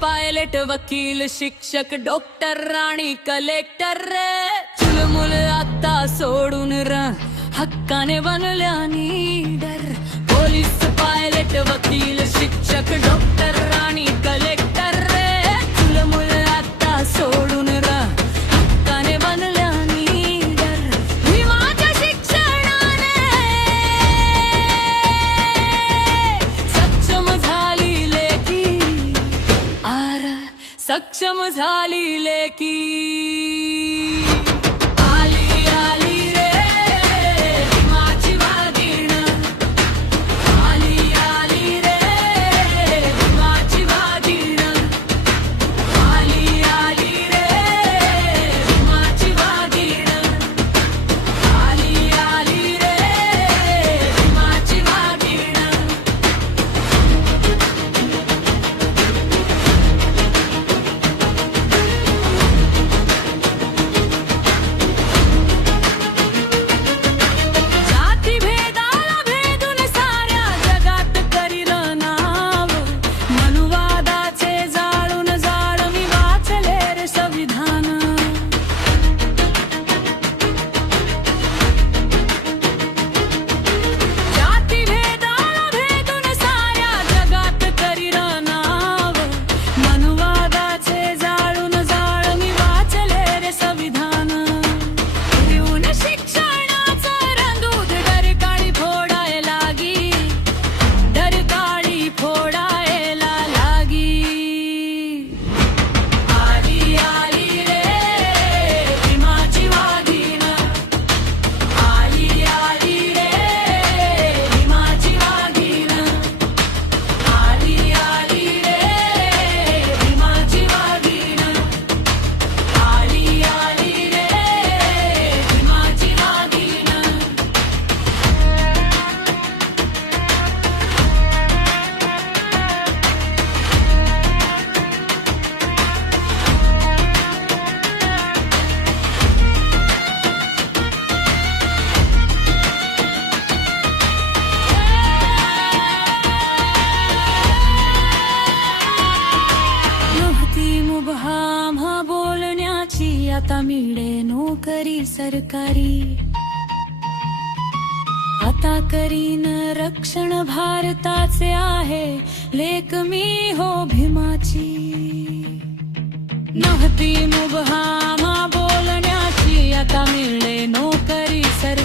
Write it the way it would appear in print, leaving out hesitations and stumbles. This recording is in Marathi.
पायलट वकील शिक्षक डॉक्टर आणि कलेक्टर रे चुलमुल आता सोडून हक्काने बनल्या नीडर पोलीस पायलट वकील शिक्षक डॉक्टर आणि कलेक्टर रे चुलमुल आता सोडून हक्काने बनल्या नीडर भीमाच्या शिक्षणाने सक्षम झाली लेकी सक्षम झाली लेकी आली आली रे भीमाची वाघीण आली आली रे भीमाची वाघीण आली आली रे भीमाची वाघीण आली आली रे भीमाची वाघीण आता मिळे नोकरी सरकारी आता करीन रक्षण भारताचे आहे लेक मी हो भीमाची नव्हती मुबहामा बोलण्याची आता मिळे नोकरी सरकारी